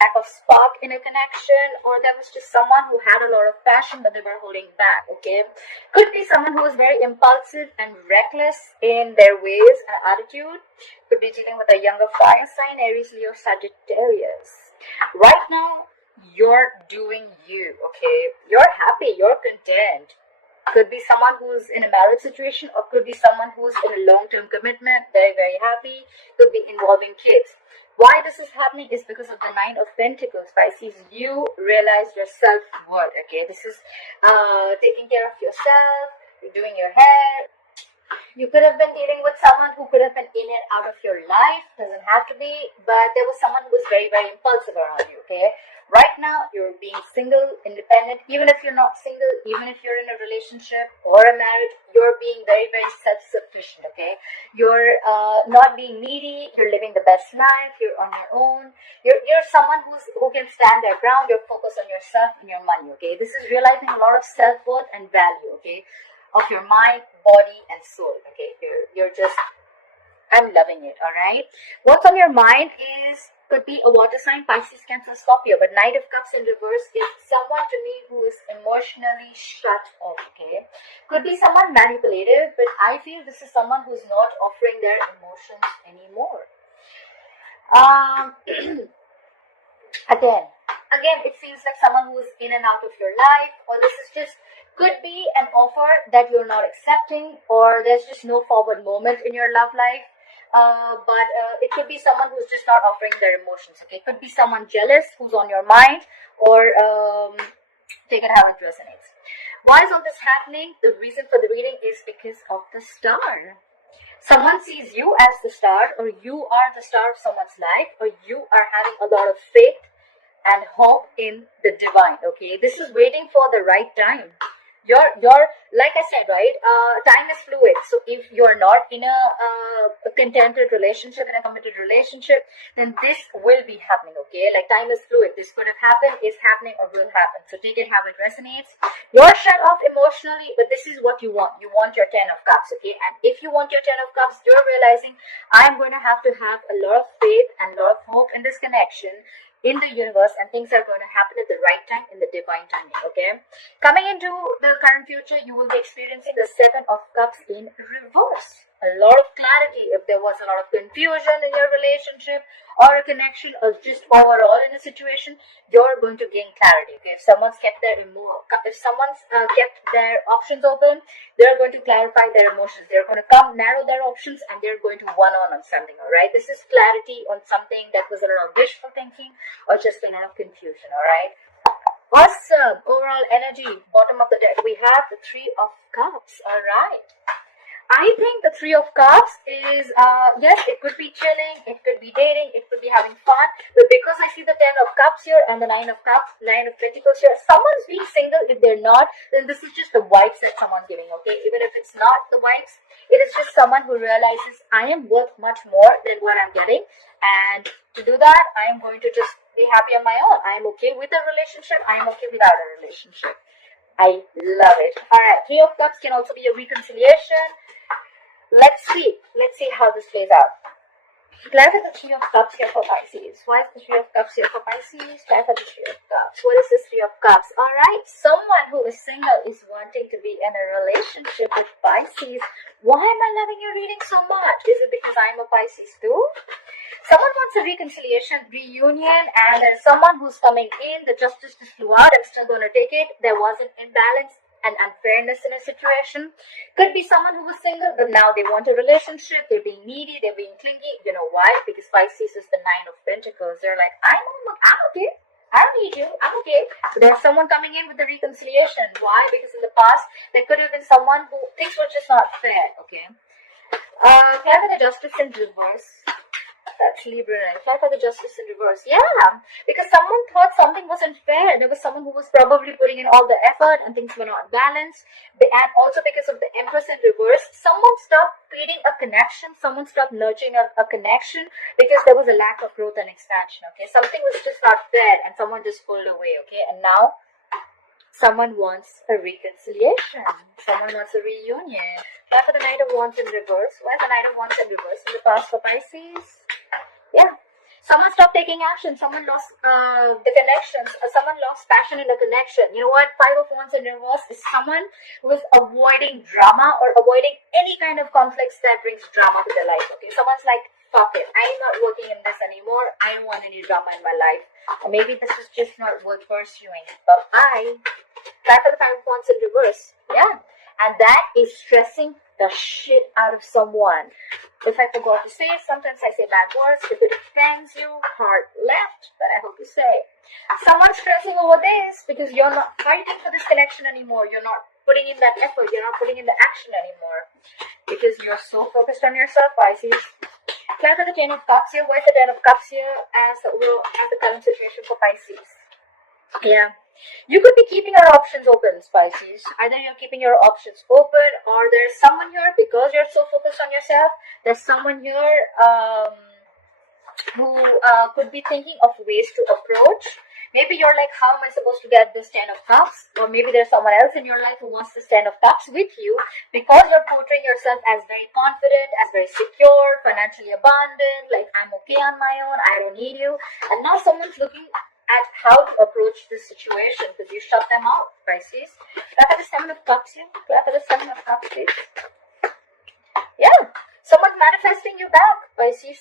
lack of spark in a connection, or there was just someone who had a lot of passion but they were holding back. Okay, could be someone who was very impulsive and reckless in their ways and attitude. Could be dealing with a younger fire sign, Aries, Leo, Sagittarius. Right now you're doing you. Okay, you're happy, you're content. Could be someone who's in a marriage situation, or could be someone who's in a long-term commitment, very, very happy. Could be involving kids. Why this is happening is because of the Nine of Pentacles, Pisces. You realize your self-worth, okay? This is taking care of yourself, doing your hair. You could have been dealing with someone who could have been in and out of your life. Doesn't have to be, but there was someone who was very, very impulsive around you, okay? Right now, you're being single, independent. Even if you're not single, even if you're in a relationship or a marriage, you're being very, very self-sufficient, okay? You're not being needy. You're living the best life. You're on your own. You're someone who can stand their ground. You're focused on yourself and your money, okay? This is realizing a lot of self-worth and value, okay? Of your mind, body, and soul, okay? You're just, I'm loving it, all right? What's on your mind could be a water sign, Pisces, Cancer, Scorpio, but Knight of Cups in reverse is someone to me who is emotionally shut off, okay? Could be someone manipulative, but I feel this is someone who's not offering their emotions anymore. Again, it feels like someone who's in and out of your life, or this is just, could be an offer that you're not accepting, or there's just no forward moment in your love life. But it could be someone who's just not offering their emotions, okay? It could be someone jealous who's on your mind, or take it how it resonates. Why is all this happening? The reason for the reading is because of the star. Someone sees you as the star, or you are the star of someone's life, or you are having a lot of faith and hope in the divine, okay? This is waiting for the right time. You're like I said, right? Time is fluid. So if you're not in a contented relationship, in a committed relationship, then this will be happening, okay? Like, time is fluid. This could have happened, is happening, or will happen. So take it how it resonates. You're shut off emotionally, but this is what you want. You want your 10 of Cups, okay? And if you want your 10 of Cups, you're realizing I'm going to have a lot of faith and a lot of hope in this connection, in the universe, and things are going to happen at the right time, in the divine timing, okay? Coming into the current future, you will be experiencing the 7 of Cups in reverse. A lot of clarity. If there was a lot of confusion in your relationship or a connection, or just overall in a situation, you're going to gain clarity, okay? If someone's kept their kept their options open, they're going to clarify their emotions. They're going to narrow their options, and they're going to one-on something, all right? This is clarity on something that was a lot of wishful thinking or just a lot of confusion, all right? Awesome. Overall energy, bottom of the deck, we have the 3 of Cups, all right? I think the 3 of Cups is, yes, it could be chilling, it could be dating, it could be having fun, but because I see the 10 of Cups here and the 9 of Cups, 9 of Pentacles here, someone's being single. If they're not, then this is just the vibes that someone's giving, okay? Even if it's not the vibes, it is just someone who realizes I am worth much more than what I'm getting, and to do that, I am going to just be happy on my own. I am okay with a relationship, I am okay without a relationship. I love it. Alright, 3 of Cups can also be a reconciliation. Let's see how this plays out. Clarify the 3 of Cups here for Pisces. Why is the 3 of Cups here for Pisces? Clarify the 3 of Cups. What is this 3 of Cups? Alright, someone who is single is wanting to be in a relationship with Pisces. Why am I loving your reading so much? Is it because I'm a Pisces too? Someone wants a reconciliation, reunion, and there's someone who's coming in. The justice just flew out. I'm still going to take it. There was an imbalance and unfairness in a situation. Could be someone who was single, but now they want a relationship. They're being needy. They're being clingy. You know why? Because Pisces is the 9 of Pentacles. They're like, I'm okay. I don't need you. I'm okay. So there's someone coming in with the reconciliation. Why? Because in the past, there could have been someone who things were just not fair. Okay. Clarify the justice in reverse. That's Libra. Clarify the justice in reverse. Yeah, because someone thought something wasn't fair. There was someone who was probably putting in all the effort and things were not balanced. And also because of the Empress in reverse, someone stopped creating a connection. Someone stopped nurturing a connection because there was a lack of growth and expansion. Okay, something was just not fair and someone just pulled away. Okay, and now someone wants a reconciliation. Someone wants a reunion. Why for the Knight of Wands in reverse? Why is the Knight of Wands in reverse in the past for Pisces? Yeah. Someone stopped taking action. Someone lost the connections. Someone lost passion in the connection. You know what? Five of Wands in reverse is someone who is avoiding drama or avoiding any kind of conflicts that brings drama to their life. Okay, someone's like, fuck it, I'm not working in this anymore. I don't want any drama in my life. Or maybe this is just not worth pursuing. But bye. Try for the Five of Wands in reverse. Yeah. And that is stressing the shit out of someone. If I forgot to say, sometimes I say bad words. If it offends you, heart left, but I hope you say. Someone's stressing over this because you're not fighting for this connection anymore. You're not putting in that effort. You're not putting in the action anymore. Because you're so focused on yourself, Pisces. Clap for the Ten of Cups here. Where's the Ten of Cups here as the current situation for Pisces? Yeah. You could be keeping your options open, Pisces. Either you're keeping your options open or there's someone here, because you're so focused on yourself, there's someone here who could be thinking of ways to approach. Maybe you're like, how am I supposed to get this Ten of Cups? Or maybe there's someone else in your life who wants this Ten of Cups with you because you're portraying yourself as very confident, as very secure, financially abundant, like I'm okay on my own, I don't need you. And now someone's looking at how to approach this situation because you shut them out, Pisces. Clap at the Seven of Cups here. Clap at the Seven of Cups, please. Yeah, someone's manifesting you back, Pisces.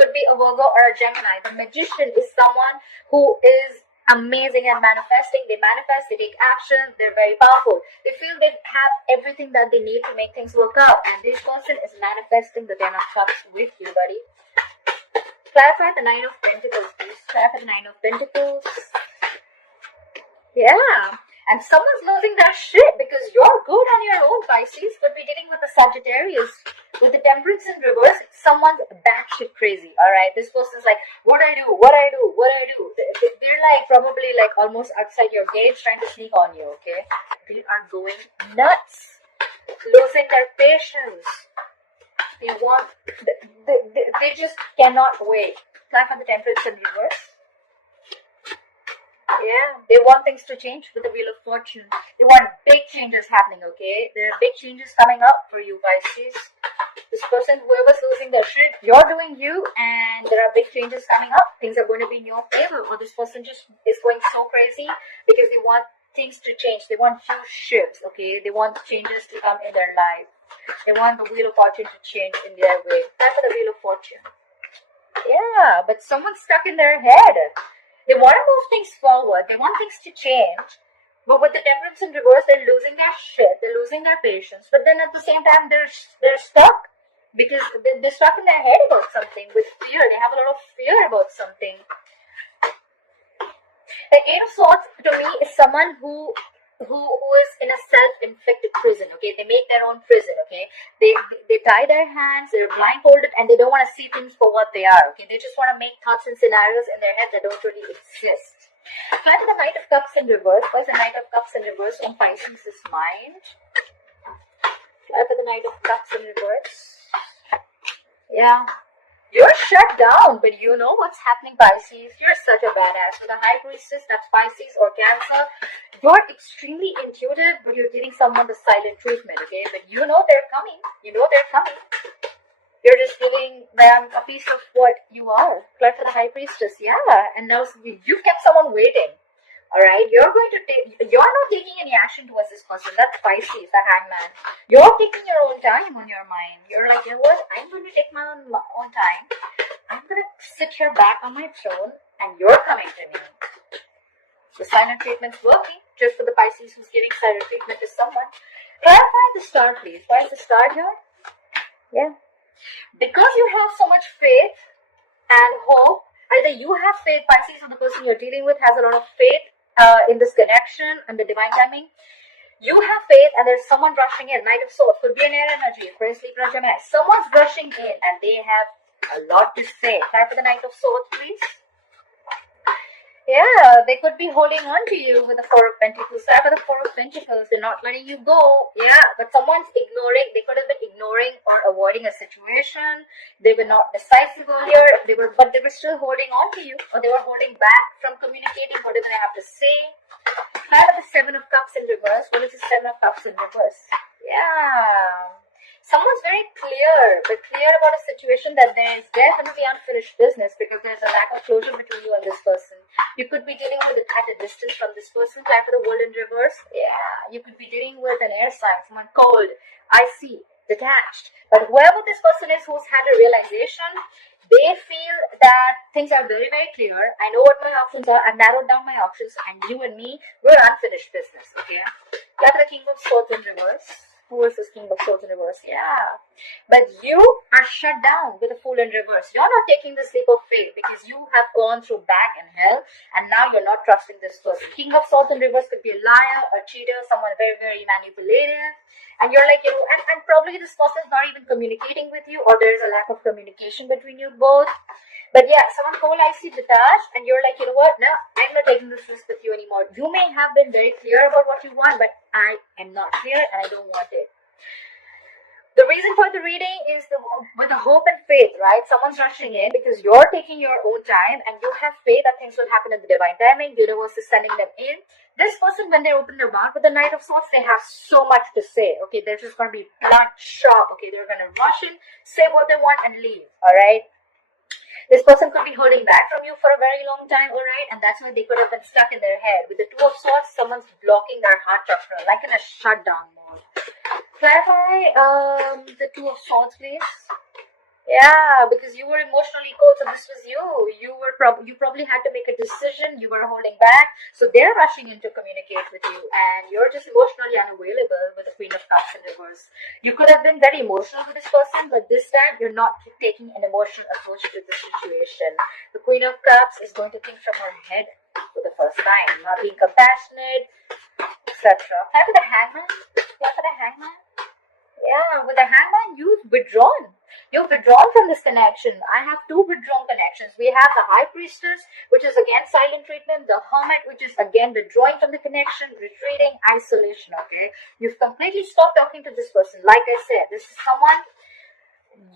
Could be a Virgo or a Gemini. The Magician is someone who is amazing at manifesting. They manifest, they take action, they're very powerful. They feel they have everything that they need to make things work out. And this person is manifesting the Ten of Cups with you, buddy. Clarify the Nine of Pentacles, please. Clarify the Nine of Pentacles. Yeah. And someone's losing their shit because you're good on your own, Pisces. Could be dealing with the Sagittarius. With the Temperance in reverse, someone's batshit crazy. Alright. This person's like, what I do? They're like probably like almost outside your gates trying to sneak on you, okay? They are going nuts. Losing their patience. They just cannot wait. Clap for the Temperance in reverse. Yeah, they want things to change with the Wheel of Fortune. They want big changes happening, okay? There are big changes coming up for you, Pisces. This person, whoever's losing their shit, you're doing you, and there are big changes coming up. Things are going to be in your favor, or this person just is going so crazy because they want things to change. They want huge shifts, okay? They want changes to come in their life. They want the Wheel of Fortune to change in their way. That's for the Wheel of Fortune. Yeah, but someone's stuck in their head. They want to move things forward. They want things to change. But with the Temperance in reverse, they're losing their shit. They're losing their patience. But then at the same time, they're stuck. Because they're stuck in their head about something with fear. They have a lot of fear about something. The Eight of Swords, to me, is someone who is in a self-inflicted prison, okay? They make their own prison, okay? They tie their hands, they're blindfolded, and they don't want to see things for what they are, okay? They just want to make thoughts and scenarios in their head that don't really exist. Try for the Knight of Cups in reverse. Why is the Knight of Cups in reverse on Pisces' mind? Try for the Knight of Cups in reverse. Yeah. You're shut down, but you know what's happening, Pisces. You're such a badass. With a High Priestess, that's Pisces or Cancer, you're extremely intuitive, but you're giving someone the silent treatment, okay? But you know they're coming. You know they're coming. You're just giving them a piece of what you are. Clap for the High Priestess, yeah. And now you've kept someone waiting. Alright, you're not taking any action towards this person. That's Pisces, the Hangman. You're taking your own time on your mind. You're like, you know what? I'm going to take my own time. I'm going to sit here back on my throne, and you're coming to me. The silent treatment's working, just for the Pisces who's giving silent treatment to someone. Clarify the star, please. Why is the star here? Yeah. Because you have so much faith and hope, either you have faith, Pisces, or the person you're dealing with has a lot of faith in this connection and the divine timing. You have faith and there's someone rushing in. Knight of Swords could be an air energy. Aquarius, Libra, Gemini. Someone's rushing in and they have a lot to say. Time for the Knight of Swords, please. Yeah, they could be holding on to you with the Four of Pentacles. Time for the Four of Pentacles. They're not letting you go. Yeah, but someone's ignoring. They could have been ignoring or avoiding a situation. They were not decisive earlier. But they were still holding on to you, or they were holding back from communicating whatever they have to say. Time for the Seven of Cups in reverse. What is the Seven of Cups in reverse? Yeah. Someone's very clear about a situation that there is definitely unfinished business because there's a lack of closure between you and this person. You could be dealing with it at a distance from this person. Time for the world in reverse. Yeah, you could be dealing with an air sign, someone cold, icy, detached. But whoever this person is who's had a realization, they feel that things are very, very clear. I know what my options are. I've narrowed down my options, and you and me, we're unfinished business, okay? You have the King of Swords in reverse. Who is this King of Swords in reverse? Yeah. But you are shut down with a Fool in reverse. You're not taking the leap of faith because you have gone through back and hell, and now you're not trusting this person. King of Swords in reverse could be a liar, a cheater, someone very, very manipulative. And you're like, and probably this person is not even communicating with you, or there's a lack of communication between you both. But yeah, someone cold, icy, detached, and you're like, you know what? No, I'm not taking this risk with you anymore. You may have been very clear about what you want, but I am not clear and I don't want it. The reason for the reading is with the hope and faith, right? Someone's rushing in because you're taking your own time and you have faith that things will happen in the divine timing. The universe is sending them in. This person, when they open their mouth with the Knight of Swords, they have so much to say. Okay, they're just going to be blunt, sharp. Okay, they're going to rush in, say what they want, and leave. All right. This person could be holding back from you for a very long time, all right? And that's why they could have been stuck in their head. With the Two of Swords, someone's blocking their heart chakra, like in a shutdown mode. Clarify the Two of Swords, please. Yeah, because you were emotionally cold, so this was you. You probably had to make a decision. You were holding back, so they're rushing in to communicate with you, and you're just emotionally unavailable with the Queen of Cups in reverse. You could have been very emotional with this person, but this time you're not taking an emotional approach to the situation. The Queen of Cups is going to think from her head for the first time, not being compassionate, etc. Time for the Hangman. Yeah, for the Hangman. Yeah, with the Hangman, you've withdrawn. You've withdrawn from this connection. I have two withdrawn connections. We have the High Priestess, which is again silent treatment. The Hermit, which is again withdrawing from the connection, retreating, isolation, okay? You've completely stopped talking to this person. Like I said, this is someone,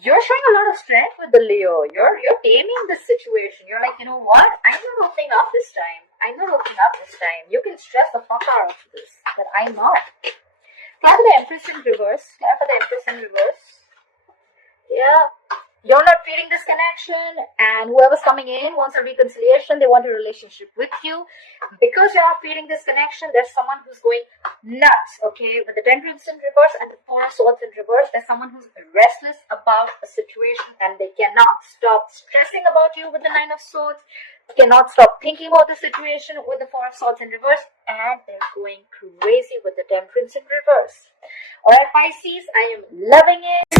you're showing a lot of strength with the Leo. You're taming the situation. You're like, you know what? I'm not opening up this time. I'm not opening up this time. You can stress the fuck out of this, but I'm not. Clap for the Empress in reverse. Clap for the Empress in reverse. Yeah, you're not feeling this connection, and whoever's coming in wants a reconciliation. They want a relationship with you. Because you're not feeling this connection, there's someone who's going nuts, okay? With the Temperance in reverse and the Four of Swords in reverse, there's someone who's restless about a situation, and they cannot stop stressing about you with the Nine of Swords, cannot stop thinking about the situation with the Four of Swords in reverse, and they're going crazy with the Temperance in reverse. Alright, Pisces, I am loving it.